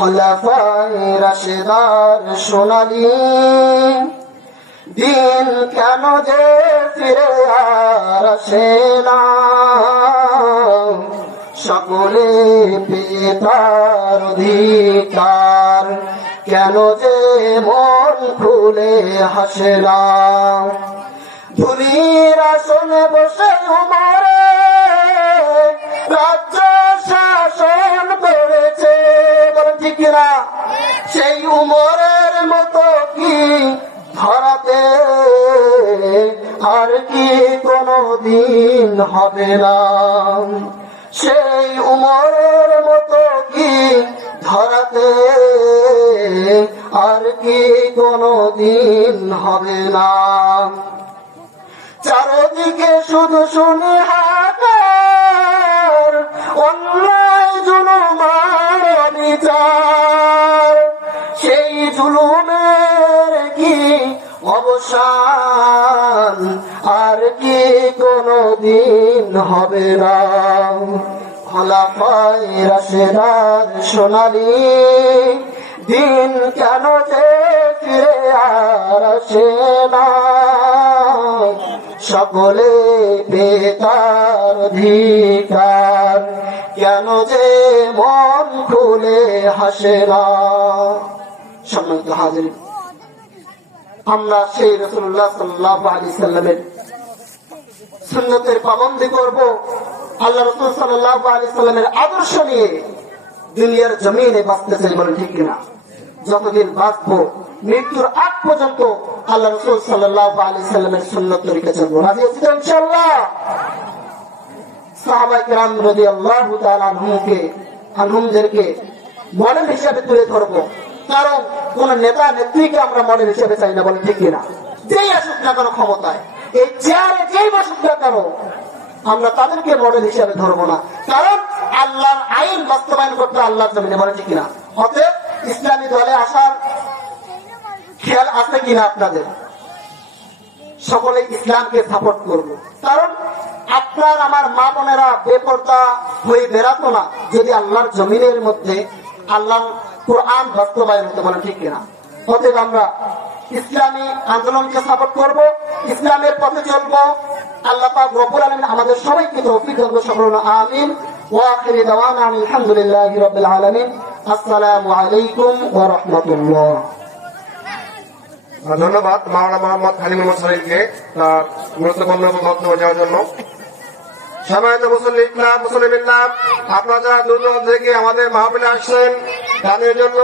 খোলাফায়ে রাশিদার সোনালী দিন কেন যে ফিরে আর আসে না, সকলে পেয়ে তার অধিকার, কেন যে মন খুলে হাসে না। ধুলির আসনে বসে উমরে রাজ্য শাসন করেছে, বলে ঠিক না? সেই উমরের মতো কি ধরাতে আর কি কোনদিন হবে না? সেই উমরের মতো কি ধরাতে আর কি কোনদিন হবে না? চারদিকে শুধু শুনি হাকার, অন্যায় জুলুম আর অবিচার, সেই জুলুমের কি অবসান আর কি কোনদিন হবে না? খোলাফায়ে রাশিদার সোনালী দিন কেন যে ফিরে আর আসে না, সকলে বেতার অধিকার, কেন যে মন খুলে হাসে না। সম্মানিত হাজিরিন, আমরা সেই রাসূলুল্লাহ সাল্লাল্লাহু আলাইহি সাল্লামের সুন্নতের পাবন্দি করব, আল্লাহ রাসূল সাল্লাল্লাহু আলাইহি সাল্লামের আদর্শ নিয়ে দুনিয়ার জমিনে বাঁচতে চাই, বলে ঠিক কিনা? যতদিন বাঁচবো মৃত্যুর আগ পর্যন্ত আল্লাহ রাসূল সাল্লাল্লাহু আলাইহি সাল্লামের সুন্নত তরিকা চলবো। রাজি আছি তো ইনশাআল্লাহ? সাহাবায়ে কেরাম রাদিয়াল্লাহু তাআলা আনহুমদেরকে মডেল হিসেবে তুলে ধরবো, কারণ কোন নেতা নেত্রীকে আমরা মডেল হিসেবে চাই না, বলে ঠিক কিনা? যেই আসুক না কেন ক্ষমতায়, এই চেয়ারে যেই বসুক না কেন, আমরা তাদেরকে মডেল হিসেবে ধরবো না, কারণ আল্লাহর আইন বাস্তবায়ন করতে আল্লাহর জমিনে, বলে ঠিক কিনা? অতএব ইসলামী দলে আসার খেয়াল আছে কিনা আপনাদের? সকলে ইসলামকে সাপোর্ট করব, কারণ আপনার আমার মা বোনেরা বেপরদা হয়ে বেড়াতো না যদি আল্লাহর জমিনের মধ্যে আল্লাহর কোরআন বাস্তবায়ন হতো, বলে ঠিক কিনা? অতএব আমরা ইসলামী আন্দোলনকে সাপোর্ট করব, ইসলামের পথে চলবো। আল্লাহ পাক রব্বুল আলামিন আমাদের সবাইকে তৌফিক দান করুন, সকলে আমিন। ওয়া আখিরু দাওয়ানা আলহামদুলিল্লাহি রাব্বিল আলামিন। আসসালামু আলাইকুম ওয়া রাহমাতুল্লাহ। ধন্যবাদ মাওলানা মোহাম্মদ হালিমুল মুসালিমকে তার গুরুত্বপূর্ণ বক্তব্য দেওয়ার জন্য। সম্মানিত মুসলিম আপনারা যারা দূর দূরান্ত থেকে আমাদের মাহফিলে আসছেন তাদের জন্য